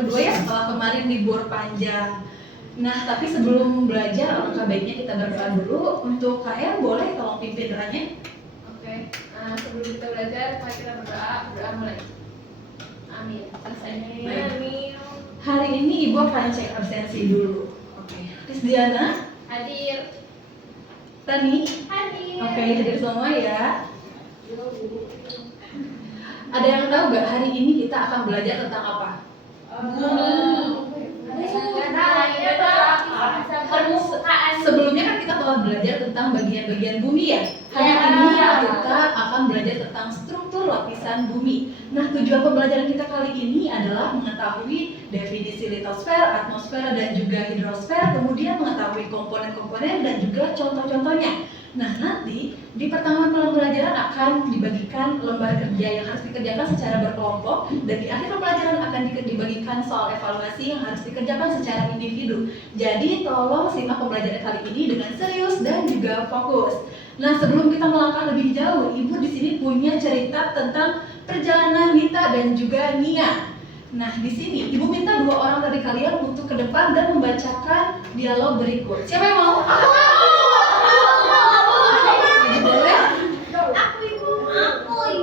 kedua ya setelah kemarin libur panjang. Nah, tapi sebelum belajar, alangkah baiknya kita berdoa dulu. Untuk KM, boleh tolong pimpin doanya? Oke, sebelum kita belajar, mari kita berdoa mulai. Amin. Amin. Hari ini Ibu akan cek absensi dulu. Oke. Krisdiana? Hadir. Tani? Hadir. Oke, hadir semua ya. Ada yang tahu nggak hari ini kita akan belajar tentang apa? Sebelumnya kan kita telah belajar tentang bagian-bagian bumi ya. Hari ini kita akan belajar tentang struktur lapisan bumi. Nah, tujuan pembelajaran kita kali ini adalah mengetahui definisi litosfer, atmosfer, dan juga hidrosfer, kemudian mengetahui komponen-komponen dan juga contoh-contohnya. Nah, nanti di pertemuan pembelajaran akan dibagikan lembar kerja yang harus dikerjakan secara berkelompok, dan di akhir pembelajaran akan dibagikan soal evaluasi yang harus dikerjakan secara individu. Jadi tolong simak pembelajaran kali ini dengan serius dan juga fokus. Nah, sebelum kita melangkah lebih jauh, Ibu di sini punya cerita tentang perjalanan Mita dan juga Nia. Nah, di sini Ibu minta 2 orang dari kalian untuk ke depan dan membacakan dialog berikut. Siapa yang mau?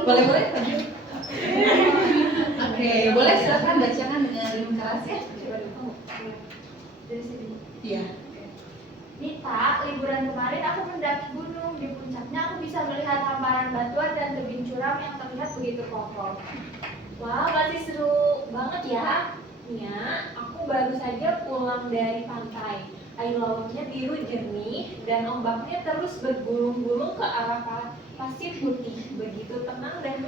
Boleh? Boleh? Oke, boleh silakan bacakan dengan lebih keras ya. Dari sini. Iya. Mita, liburan kemarin aku mendaki gunung. Di puncaknya aku bisa melihat hamparan batuan dan tebing curam yang terlihat begitu kokoh. Wah, pasti seru banget ya. Nia, aku baru saja pulang dari pantai. Air lautnya biru jernih dan ombaknya terus bergulung-gulung ke arah pasir putih. Begitu tenang dan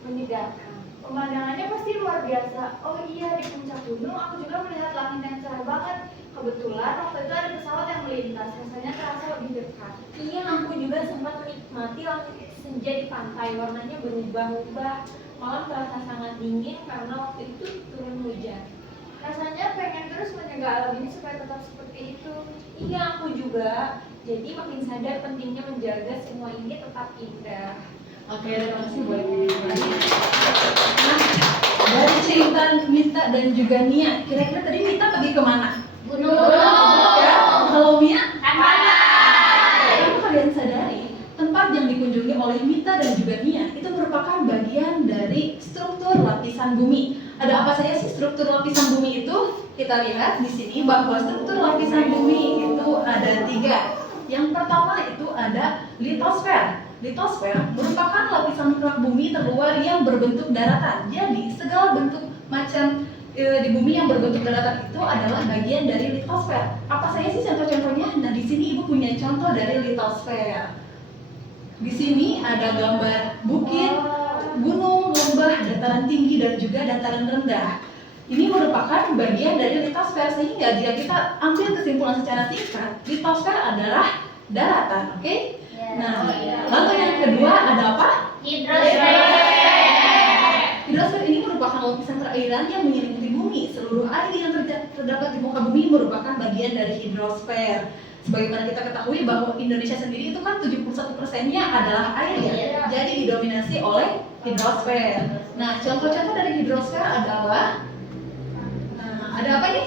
menyegarkan. Pemandangannya pasti luar biasa. Oh iya, di puncak gunung aku juga melihat langit yang cerah banget. Kebetulan waktu itu ada pesawat yang melintas, rasanya terasa lebih dekat. Iya, aku juga sempat menikmati langit senja di pantai. Warnanya berubah-ubah. Malam terasa sangat dingin karena waktu itu turun hujan. Rasanya pengen terus menjaga alam ini supaya tetap seperti itu. Iya, aku juga. Jadi makin sadar pentingnya menjaga semua ini tetap indah. Oke, terima kasih buat Nah, dari cerita Mita dan juga Nia, kira-kira tadi Mita pergi kemana? Gunung. Ya, kalau Mia? Pantai. Perlu kalian sadari, tempat yang dikunjungi oleh Mita dan juga Nia itu merupakan bagian dari struktur lapisan bumi. Ada apa saja sih struktur lapisan bumi itu? Kita lihat di sini bahwa struktur lapisan bumi itu ada 3. Yang pertama itu ada litosfer. Litosfer merupakan lapisan kerak bumi terluar yang berbentuk daratan. Jadi segala bentuk macam di bumi yang berbentuk daratan itu adalah bagian dari litosfer. Apa saja sih contoh-contohnya? Nah, di sini Ibu punya contoh dari litosfer. Di sini ada gambar bukit, gunung, lembah, dataran tinggi dan juga dataran rendah. Ini merupakan bagian dari litosfer, sehingga jika kita ambil kesimpulan secara singkat, litosfer adalah daratan, oke? Nah, lalu yang kedua ada apa? Hidrosfer. Hidrosfer ini merupakan lapisan perairan yang menyelimuti bumi. Seluruh air yang terdapat di muka bumi merupakan bagian dari hidrosfer. Sebagaimana kita ketahui bahwa Indonesia sendiri itu kan 71%-nya adalah air ya. Jadi didominasi oleh hidrosfer. Nah, contoh-contoh dari hidrosfer adalah ada apa nih?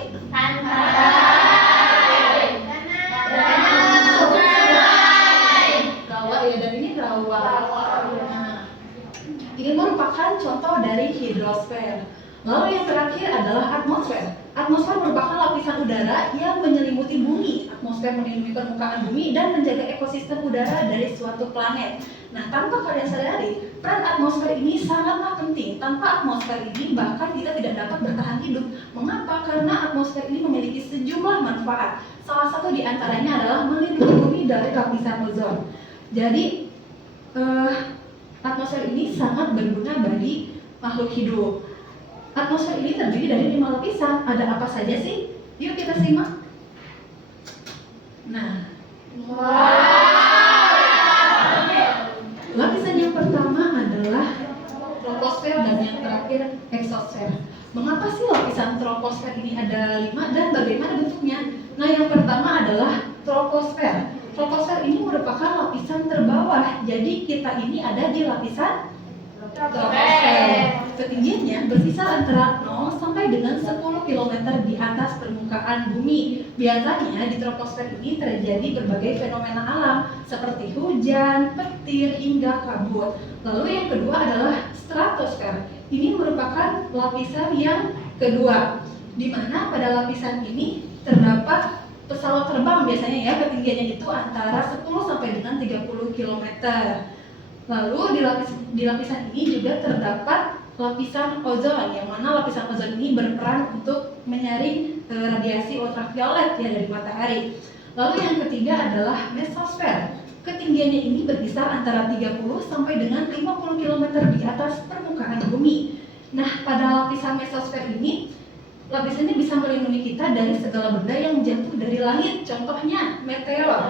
Rawa ya, dan ini rawa. Nah, ini merupakan contoh dari hidrosfer. Lalu yang terakhir adalah atmosfer. Atmosfer merupakan lapisan udara yang menyelimuti bumi. Atmosfer melindungi permukaan bumi dan menjaga ekosistem udara dari suatu planet. Nah, tanpa kalian sadari, peran atmosfer ini sangatlah penting. Tanpa atmosfer ini bahkan kita tidak dapat bertahan hidup. Mengapa? Karena atmosfer ini memiliki sejumlah manfaat. Salah satu di antaranya adalah melindungi bumi dari lapisan ozon. Jadi, atmosfer ini sangat berguna bagi makhluk hidup. Atmosfer ini terdiri dari 5 lapisan. Ada apa saja sih? Yuk kita simak. Nah, lapisan yang pertama adalah troposfer dan yang terakhir eksosfer. Mengapa sih lapisan troposfer ini ada 5 dan bagaimana bentuknya? Nah, yang pertama adalah troposfer. Troposfer ini merupakan lapisan terbawah. Jadi kita ini ada di lapisan Troposfer. Ketinggiannya berkisar antara 0 sampai dengan 10 km di atas permukaan bumi. Biasanya di troposfer ini terjadi berbagai fenomena alam seperti hujan, petir, hingga kabut. Lalu yang kedua adalah stratosfer. Ini merupakan lapisan yang kedua, di mana pada lapisan ini terdapat pesawat terbang biasanya ya, ketinggiannya itu antara 10 sampai dengan 30 km. Lalu di lapisan ini juga terdapat lapisan ozon, yang mana lapisan ozon ini berperan untuk menyaring radiasi ultraviolet ya dari matahari. Lalu yang ketiga adalah mesosfer. Ketinggiannya ini berkisar antara 30 sampai dengan 50 km di atas permukaan bumi. Nah, pada lapisan mesosfer ini, lapisan ini bisa melindungi kita dari segala benda yang jatuh dari langit. Contohnya meteor.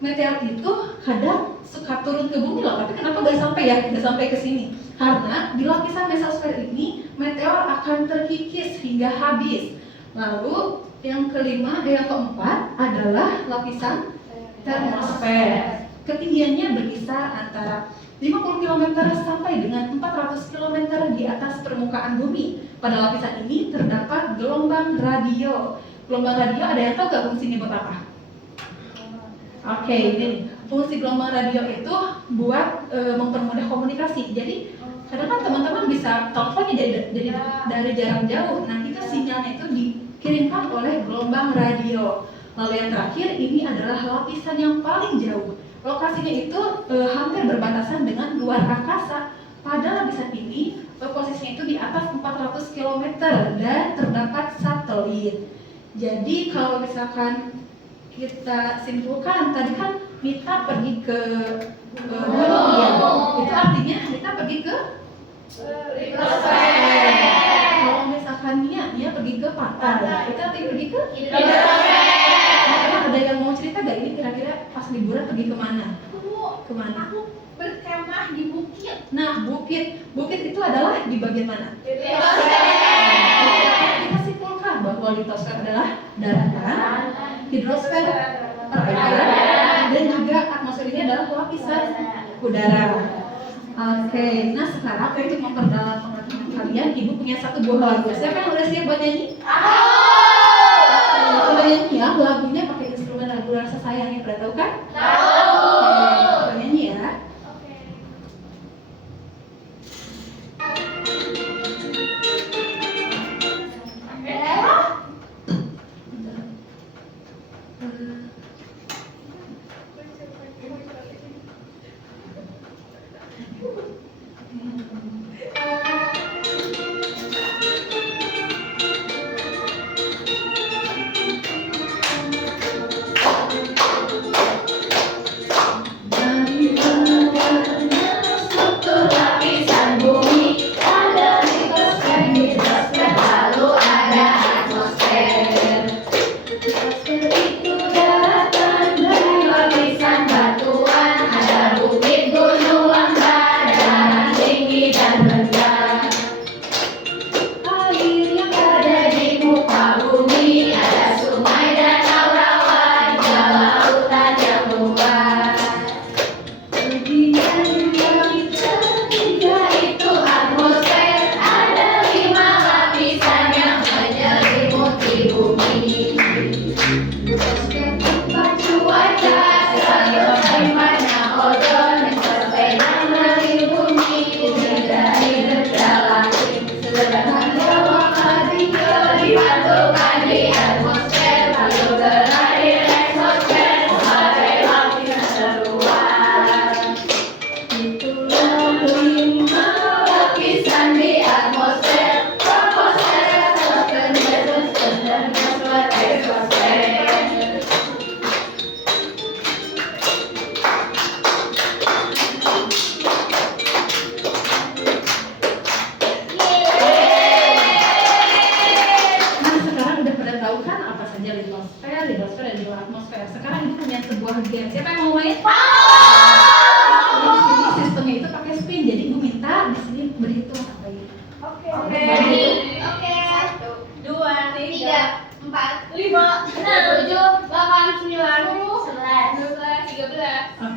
Meteor itu kadang suka turun ke bumi loh, tapi kenapa nggak sampai ke sini? Karena di lapisan mesosfer ini meteor akan terkikis hingga habis. Lalu yang keempat adalah lapisan termosfer. Ketinggiannya berkisar antara 50 km sampai dengan 400 km di atas permukaan bumi. Pada lapisan ini terdapat gelombang radio. Gelombang radio ada yang tahu nggak fungsinya buat apa? Oke, ini fungsi gelombang radio itu buat mempermudah komunikasi. Jadi kadang kan teman-teman bisa teleponnya dari jarak jauh. Nah, itu sinyalnya itu dikirimkan oleh gelombang radio. Lalu yang terakhir ini adalah lapisan yang paling jauh. Lokasinya itu hampir berbatasan dengan luar angkasa. Pada lapisan ini posisinya itu di atas 400 km dan terdapat satelit. Jadi kalau misalkan kita simpulkan, tadi kan Mita pergi ke gunung ya, itu artinya Mita pergi ke litosfer. Kalau misalkan Mia pergi ke pantai, itu artinya pergi ke hidrosfer. Ada yang mau cerita gak ini kira-kira pas liburan pergi kemana? Kemana? Aku berkemah di bukit. Nah, bukit itu adalah di bagian mana? Kita simpulkan bahwa litosfer adalah daratan, hidrosfer perairan, dan juga atmosfer ini adalah lapisan udara. Oke, nah sekarang untuk memperdalam pengetahuan kalian, Ibu punya satu buah lagu. Siapa yang udah siap buat nyanyi? Udah nyanyi ya, lagunya pakai instrumen lagu Rasa Sayang, yang pernah tahu kan? Tahu. Nyanyi ya.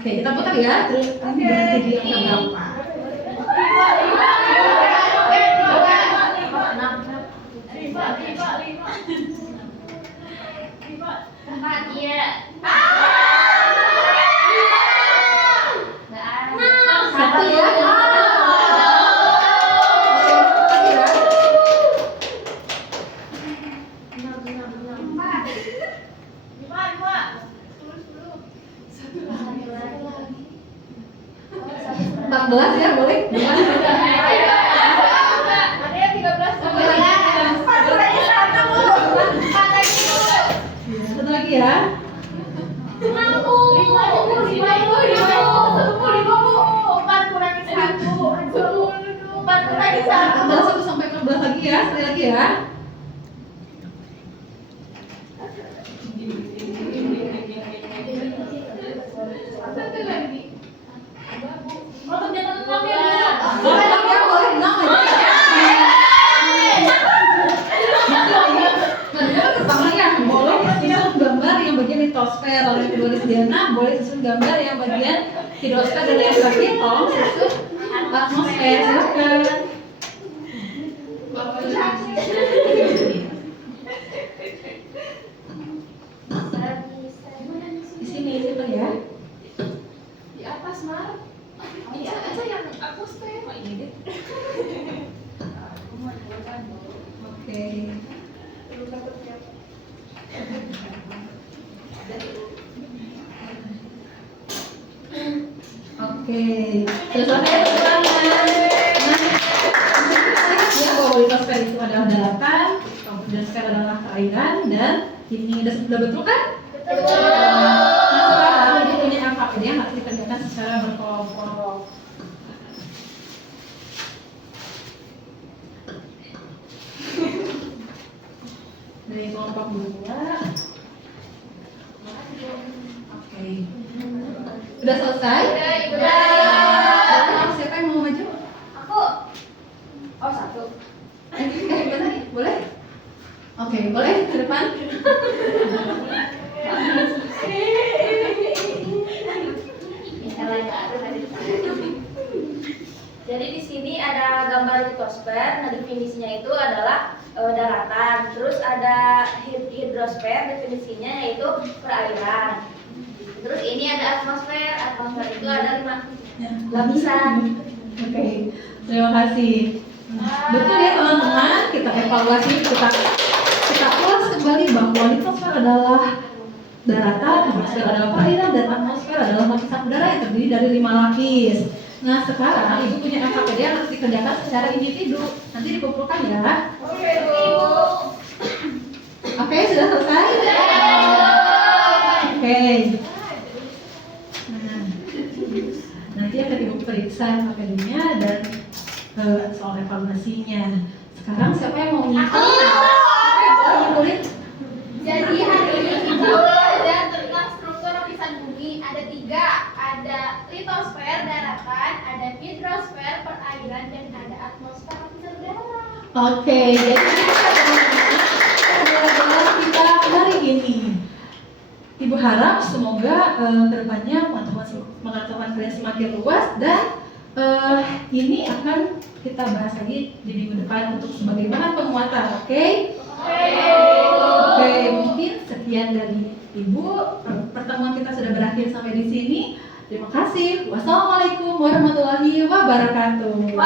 Oke, kita putar ya. Terus nanti berhenti di angka berapa? Satu ya. Empat belas ya, boleh? Ada yang 13 Satu lagi satu, Bu. 4 lagi, Bu. Satu lagi ya. 5, Bu. 4 kurangi 1. 4 kurangi 1. Antara 1 sampai 14 lagi ya, sekali lagi ya. Satu lagi. Oh, ternyata 6 ya, Bu. Boleh ya, boleh 6 aja. Pertama ya, boleh susun gambar yang bagian litosfer. Lalu yang kedua Diana, boleh susun gambar yang bagian hidrosfer. Dan yang terakhir, tolong susun atmosfer. Silakan. Di sini siapa ya? Di atas, Mar. Aja yang aku stay. Oh, ini deh. Oke. Oke, terus apa ya teman-teman? Ya, bahwa litosfer itu adalah daratan, hidrosfer adalah perairan, dan ini sudah betul kan? Betul. Nah, sekarang ini punya alfabet yang harus dikerjakan secara berkelompok. Dari kelompok 2. Oke. Udah selesai? Udah. Siapa yang mau maju? Aku. Oh, 1. Gimana nih? Boleh? Oke, boleh ke depan? Jadi di sini ada gambar litosfer. Nah, definisinya itu adalah daratan. Terus ada hidrosfer, definisinya yaitu perairan. Terus ini ada atmosfer. Atmosfer itu ada 5 lapisan. Oke, terima kasih. Betul ya teman-teman, kita evaluasi, kita ulas kembali bahwa litosfer adalah daratan, hidrosfer adalah perairan, dan atmosfer adalah lapisan udara yang terdiri dari 5 lapis. Nah, sekarang ibu punya LKPD yang harus dikerjakan secara individu. Nanti dikumpulkan ya. Oke, Bu. Oke, sudah selesai? Oke. Nah, nanti akan ibu periksa LKPD-nya dan soal evaluasinya. Sekarang siapa yang mau nyimpang? Boleh? Jadi hari ini kita belajar tentang struktur lapisan bumi. Ada 3, ada litosfer, daratan, ada hidrosfer, perairan, dan ada atmosfer lapisan udara. Oke, jadi pembelajaran kita hari ini. Ibu harap semoga kedepannya pengetahuan kalian semakin luas dan ini akan kita bahas lagi di minggu depan untuk sebagai bahan penguatan, oke? Oke, mungkin sekian dari Ibu. Pertemuan kita sudah berakhir sampai di sini. Terima kasih. Wassalamualaikum warahmatullahi wabarakatuh.